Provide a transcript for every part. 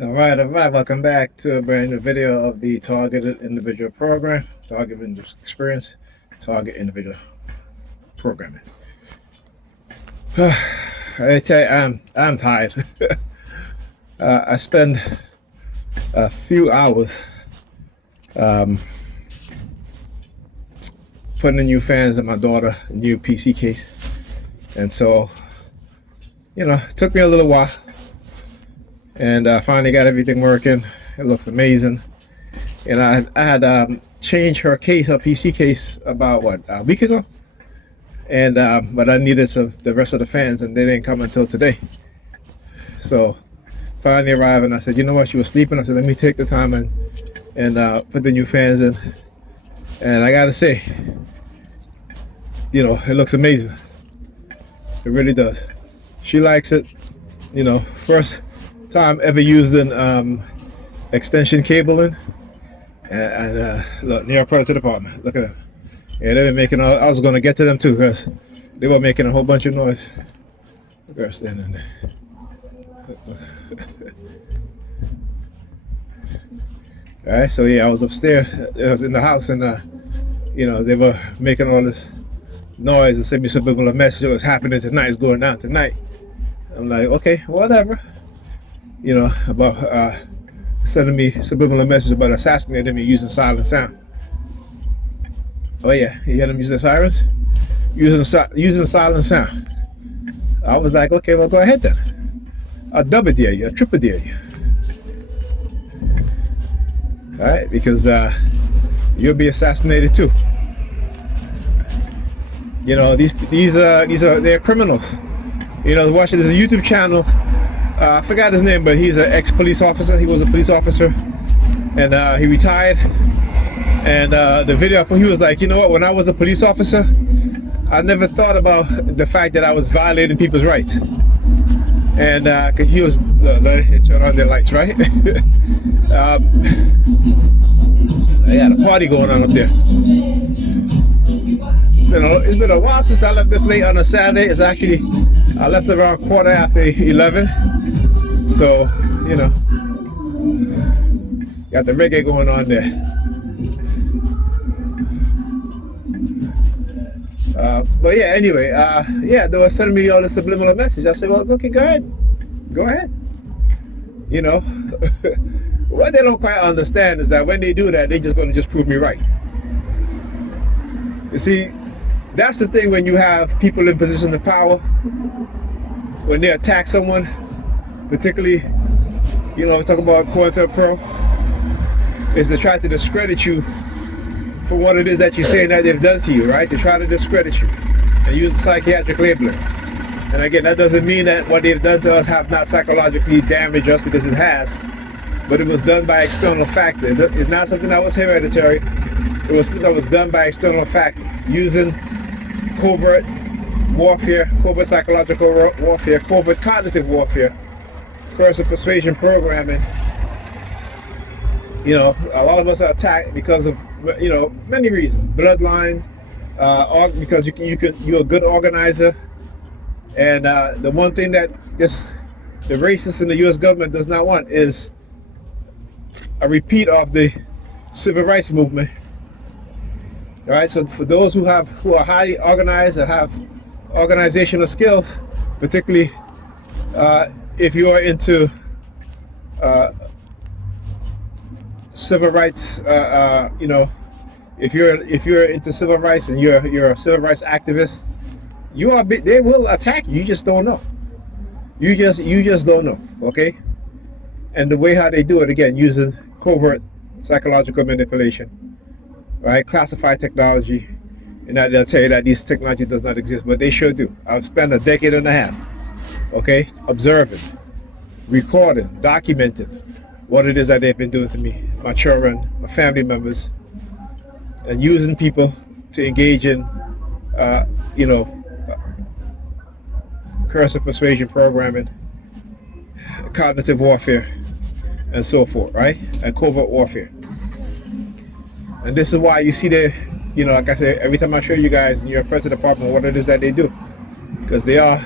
All right. Welcome back to a brand new video of the Targeted Individual Program, Targeted Experience, Target Individual Programming. I tell you, I'm tired. I spend a few hours putting in new fans in my daughter new PC case, and so it took me a little while, and I finally got everything working. It looks amazing. And I had changed her PC case, about a week ago, and but I needed the rest of the fans, and they didn't come until today. So finally arrived, and I said, you know what? She was sleeping. I said, let me take the time and put the new fans in. And I gotta say, it looks amazing. It really does. She likes it. First time ever using extension cabling. And look, near approach to the department. Look at them. Yeah, they've been making. I was going to get to them too, because they were making a whole bunch of noise. Look at her standing there. All right, so yeah, I was upstairs. I was in the house, and they were making all this noise and sent me subliminal message. What's happening tonight is going down tonight. I'm like, okay, whatever. About sending me subliminal message about assassinating me using silent sound. Oh yeah, you hear them using sirens? Using silent sound. I was like, okay, well, go ahead then. I'll double dare you, I'll triple dare you. All right, because you'll be assassinated too. They're criminals. There's a YouTube channel. I forgot his name, but he's an ex-police officer. He was a police officer, and he retired. And the video, he was like, you know what? When I was a police officer, I never thought about the fact that I was violating people's rights. And cause he was, turn on their lights, right? They had a party going on up there. It's been a while since I left this late on a Saturday. I left around 11:15. So, got the reggae going on there. But yeah, anyway, they were sending me all this subliminal message. I said, well, okay, go ahead. What they don't quite understand is that when they do that, they're just going to just prove me right. You see, that's the thing when you have people in positions of power, when they attack someone, particularly, we talk about coercive pro, is to try to discredit you for what it is that you're saying that they've done to you, right? They try to discredit you and use the psychiatric labeling. And again, that doesn't mean that what they've done to us have not psychologically damaged us, because it has, but it was done by external factor. It's not something that was hereditary. It was something that was done by external factor, using covert warfare, covert psychological warfare, covert cognitive warfare, coercive persuasion programming. A lot of us are attacked because of many reasons. Bloodlines, because you're a good organizer, and the one thing that the racists in the U.S. government does not want is a repeat of the civil rights movement. All right, so for those who are highly organized and have organizational skills, particularly if you are into civil rights, if you're into civil rights and you're a civil rights activist, they will attack you. You just don't know. You just don't know. Okay, and the way how they do it, again, using covert psychological manipulation, right? Classified technology, and that they'll tell you that this technology does not exist, but they sure do. I've spent a decade and a half, okay, observing, recording, documenting what it is that they've been doing to me, my children, my family members, and using people to engage in, coercive persuasion programming, cognitive warfare, and so forth, right? And covert warfare. And this is why you see like I said, every time I show you guys in your Predators Department what it is that they do, because they are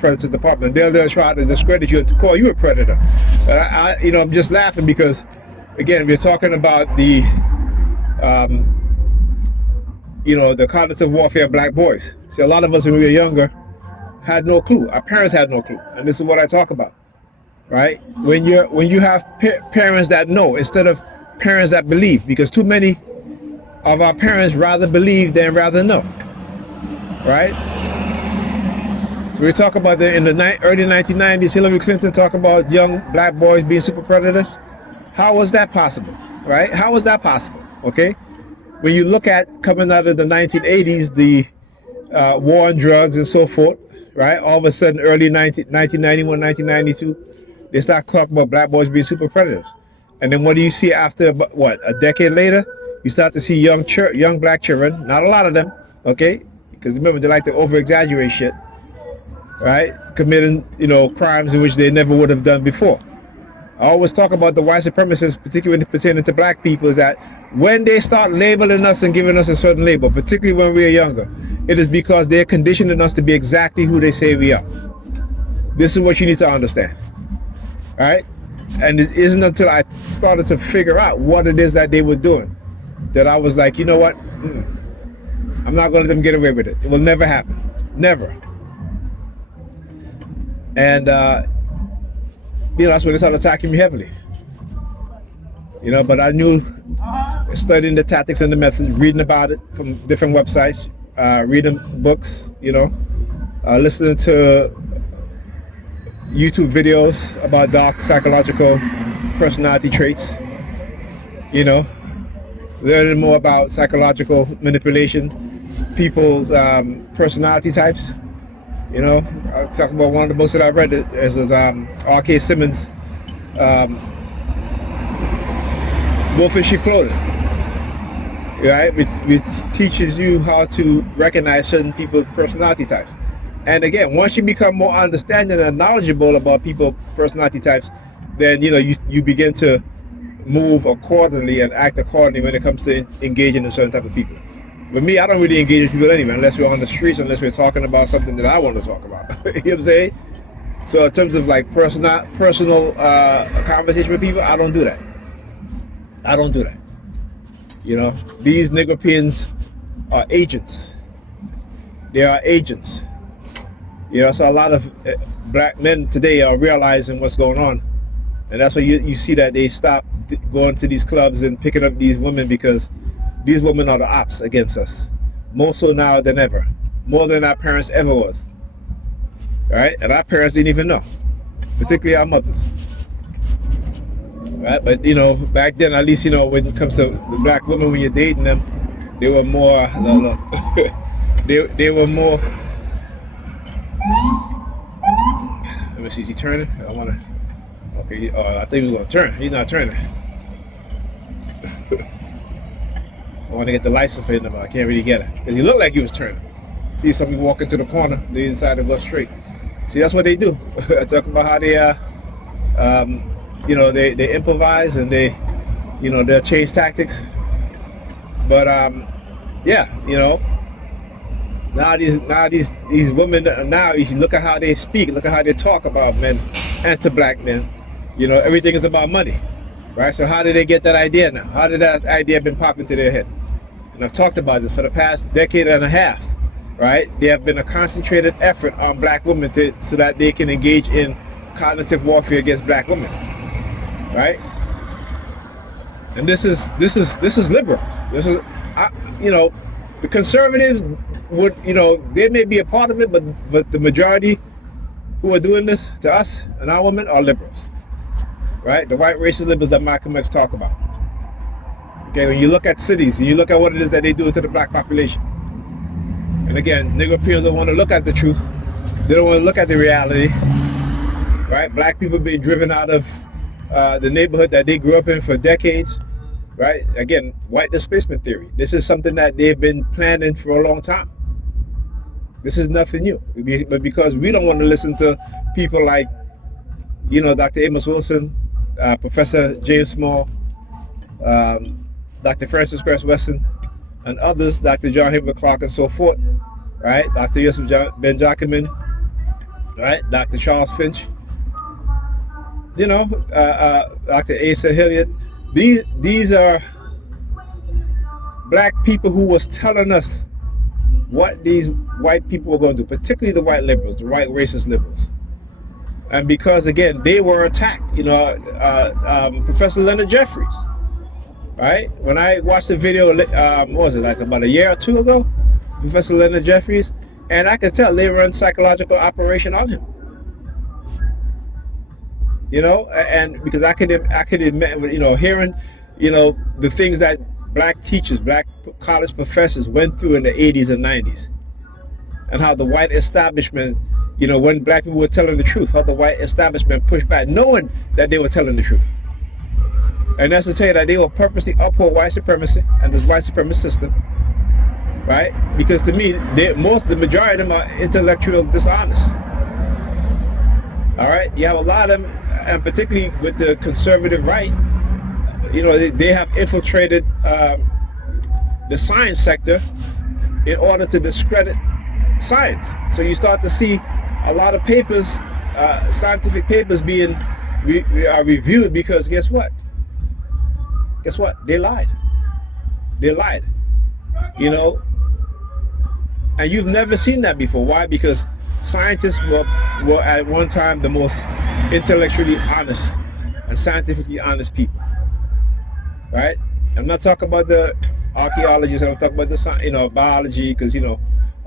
Predators Department. They'll try to discredit you and to call you a predator. But I'm just laughing because, again, we're talking about the the cognitive warfare of black boys. See, a lot of us when we were younger had no clue. Our parents had no clue, and this is what I talk about, right? When you have parents that know instead of parents that believe, because too many of our parents rather believe than rather know, right? So we talk about in the early 1990s, Hillary Clinton talked about young black boys being super predators. How was that possible, right? How was that possible? Okay, when you look at coming out of the 1980s, the war on drugs and so forth, right? All of a sudden, early 1991, 1992, they start talking about black boys being super predators. And then what do you see after, what, a decade later? You start to see young black children, not a lot of them, okay? Because remember, they like to over-exaggerate shit, right? Committing, crimes in which they never would have done before. I always talk about the white supremacists, particularly pertaining to black people, is that when they start labeling us and giving us a certain label, particularly when we are younger, it is because they're conditioning us to be exactly who they say we are. This is what you need to understand, all right? And it isn't until I started to figure out what it is that they were doing that I was like, you know what? I'm not going to let them get away with it. It will never happen. Never. And, that's when they started attacking me heavily. But I knew, studying the tactics and the methods, reading about it from different websites, reading books, listening to YouTube videos about dark psychological personality traits, learning more about psychological manipulation, people's personality types. I'll talk about one of the books that I read is R.K. Simmons' Wolf in Sheep Clothing, right? Which teaches you how to recognize certain people's personality types. And again, once you become more understanding and knowledgeable about people's personality types, then you begin to move accordingly and act accordingly when it comes to engaging in certain type of people. With me, I don't really engage with people anyway, unless we're on the streets, unless we're talking about something that I want to talk about. You know what I'm saying? So in terms of like personal conversation with people, I don't do that. I don't do that. These Negropeans are agents. They are agents. So a lot of black men today are realizing what's going on. And that's why you see that they stop going to these clubs and picking up these women, because these women are the ops against us. More so now than ever. More than our parents ever was. Right? And our parents didn't even know. Particularly our mothers. Right? But, back then, at least, when it comes to the black women, when you're dating them, they were more, they were more, let me see, is he turning? I want to, okay, I think he was going to turn. He's not turning. I want to get the license plate number. I can't really get it because he looked like he was turning. See somebody walking to the corner, they decided to go straight. See, that's what they do. I talk about how they they improvise and they they'll change tactics. But now these women, now you look at how they speak, look at how they talk about men and to black men. Everything is about money, right? So how did they get that idea now? How did that idea been popped into their head? And I've talked about this for the past decade and a half, right? There have been a concentrated effort on black women so that they can engage in cognitive warfare against black women, right? And this is liberal. This is, the conservatives would, they may be a part of it, but the majority who are doing this to us and our women are liberals, right? The white racist liberals that Malcolm X talk about. Okay, when you look at cities and you look at what it is that they do to the black population, and again, Negropeans don't want to look at the truth. They don't want to look at the reality, right? Black people being driven out of the neighborhood that they grew up in for decades, right? Again, white displacement theory. This is something that they've been planning for a long time. This is nothing new. But because we don't want to listen to people like, Dr. Amos Wilson, Professor James Small, Dr. Francis Cress Weston, and others, Dr. John Hibbert Clark and so forth, right? Dr. Yusuf Ben Jacobin, right? Dr. Charles Finch, Dr. Asa Hilliard. These are black people who was telling us what these white people were going to do, particularly the white liberals, the white racist liberals. And because, again, they were attacked, Professor Leonard Jeffries, right? When I watched the video, what was it, like about a year or two ago, Professor Leonard Jeffries, and I could tell they run psychological operation on him. And because I could imagine, hearing, the things that black teachers, black college professors went through in the 80s and 90s, and how the white establishment, when black people were telling the truth, how the white establishment pushed back, knowing that they were telling the truth. And that's to tell you that they will purposely uphold white supremacy and this white supremacist system, right? Because to me, the majority of them are intellectual dishonest. All right, you have a lot of them, and particularly with the conservative right, they have infiltrated the science sector in order to discredit science. So you start to see a lot of papers, scientific papers being reviewed because guess what? Guess what? They lied. They lied. And you've never seen that before. Why? Because scientists were at one time the most intellectually honest and scientifically honest people, right? I'm not talking about the archaeologists. I'm talking about the biology, because a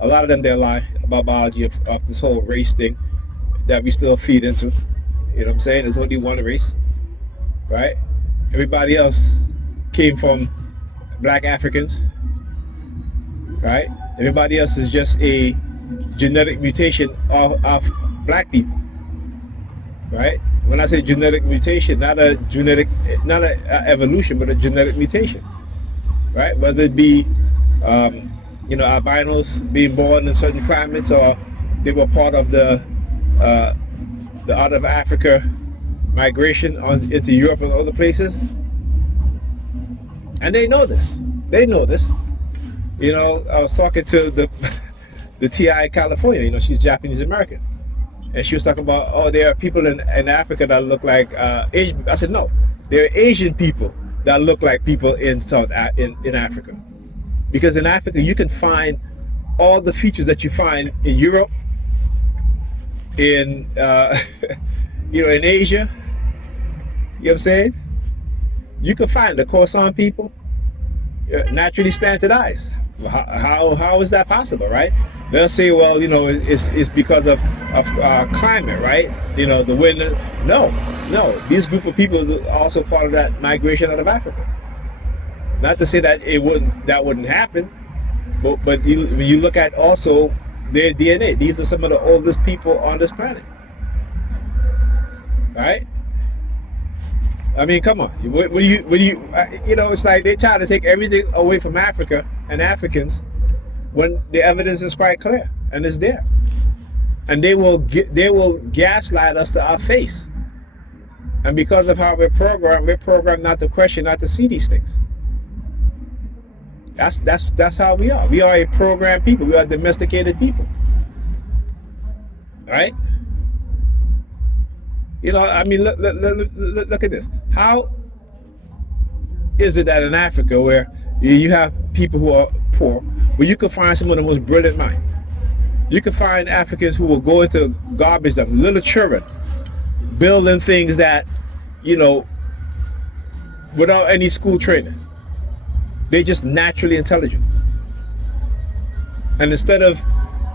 lot of them, they lie about biology of this whole race thing that we still feed into. You know what I'm saying? There's only one race, right? Everybody else came from black Africans, right? Everybody else is just a genetic mutation of black people, right? When I say genetic mutation, not a evolution, but a genetic mutation, right? Whether it be albinos being born in certain climates, or they were part of the out of Africa migration into Europe and other places, and they know this. They know this. I was talking to the TI in California. She's Japanese American, and she was talking about, there are people in Africa that look like Asian. I said, no, there are Asian people that look like people in in Africa, because in Africa you can find all the features that you find in Europe, in in Asia. You know what I'm saying? You can find the coercive people, naturally slanted eyes. How is that possible, right? They'll say, well, it's because of climate, right? The wind. No. These group of people is also part of that migration out of Africa. Not to say that that wouldn't happen, but when you look at also their DNA, these are some of the oldest people on this planet, right? I mean, come on. It's like they try to take everything away from Africa and Africans when the evidence is quite clear and it's there, and they will gaslight us to our face. And because of how we're programmed not to question, not to see these things. That's how we are. We are a programmed people. We are domesticated people, right? I mean, look at this. How is it that in Africa, where you have people who are poor, where you can find some of the most brilliant minds? You can find Africans who will go into garbage dumps, little children, building things that, without any school training. They're just naturally intelligent. And instead of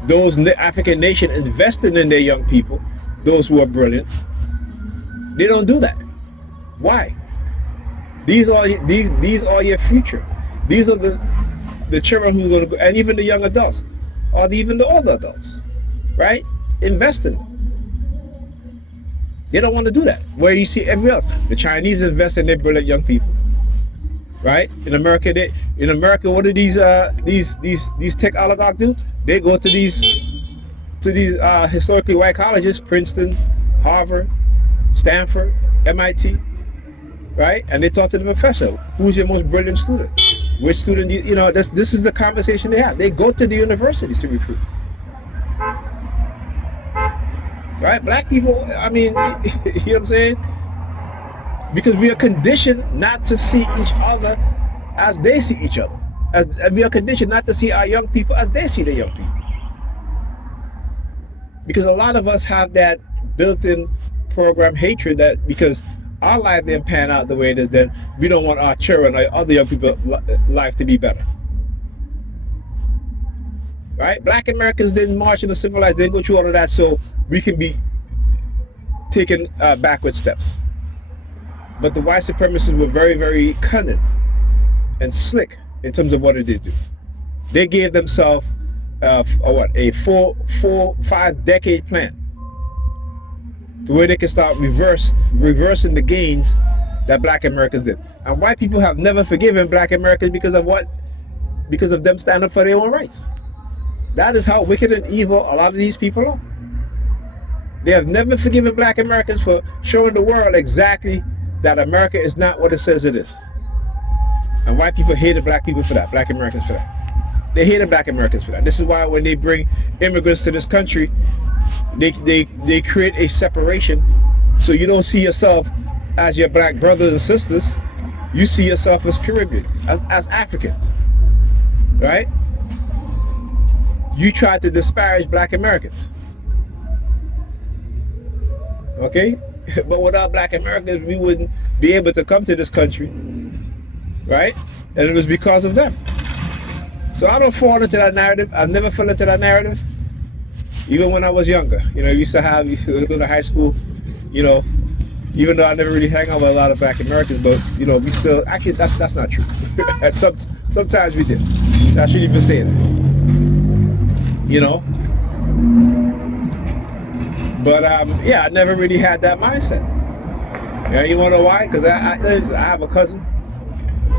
those African nations investing in their young people, those who are brilliant, they don't do that. Why? These are your future. These are the children who's going to go, and even the young adults, or even the older adults, right? Invest in them. They don't want to do that. Where you see everywhere else, the Chinese invest in their brilliant young people, right? In America, what do these tech oligarchs do? They go to these historically white colleges, Princeton, Harvard, Stanford, MIT, right? And they talk to the professor. Who's your most brilliant student? Which student? This is the conversation they have. They go to the universities to recruit. right? Black people, I mean, you know what I'm saying? Because we are conditioned not to see each other as they see each other. As we are conditioned not to see our young people as they see the young people. Because a lot of us have that built-in program hatred that because our life didn't pan out the way it is, then we don't want our children or other young people's life to be better. Right? Black Americans didn't march in the civil rights, they didn't go through all of that so we can be taking backward steps. But the white supremacists were very, very cunning and slick in terms of what they did do. They gave themselves a 5 decade plan to where they can start reversing the gains that black Americans did. And white people have never forgiven black Americans because of what? Because of them standing up for their own rights. That is how wicked and evil a lot of these people are. They have never forgiven black Americans for showing the world exactly that America is not what it says it is. And white people hated black people for that, black Americans for that. They hated black Americans for that. This is why when they bring immigrants to this country, they create a separation so you don't see yourself as your black brothers and sisters. You see yourself as Caribbean, as Africans, right? You try to disparage black Americans, okay? But without black Americans, we wouldn't be able to come to this country, right? And it was because of them. So I don't fall into that narrative. I've never fell into that narrative, even when I was younger. You know, we used to go to high school, you know, even though I never really hang out with a lot of black Americans, but, you know, we still, actually, that's not true. And sometimes we did. So I shouldn't even say that, you know. But, yeah, I never really had that mindset. Yeah, you want to know why? Because I have a cousin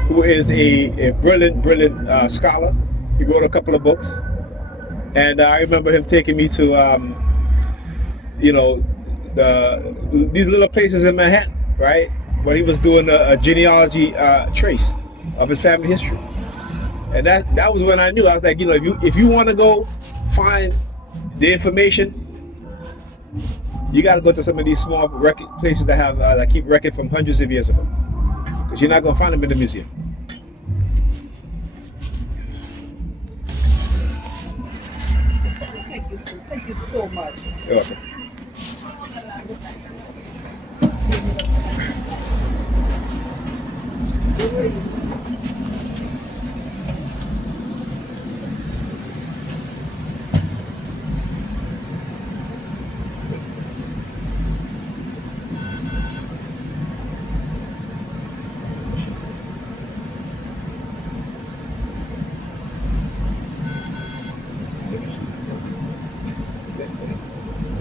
who is a brilliant scholar. He wrote a couple of books. And I remember him taking me to, you know, these little places in Manhattan, right? When he was doing a genealogy trace of his family history. And that was when I knew. I was like, you know, if you want to go find the information, you got to go to some of these small places that have that keep record from hundreds of years ago. Because you're not going to find them in the museum. Thank you so much. You're welcome.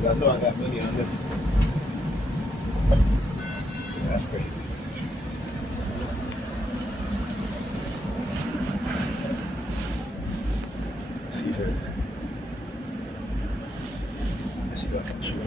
I know I got money on this. That's crazy. Let's see if I can show you.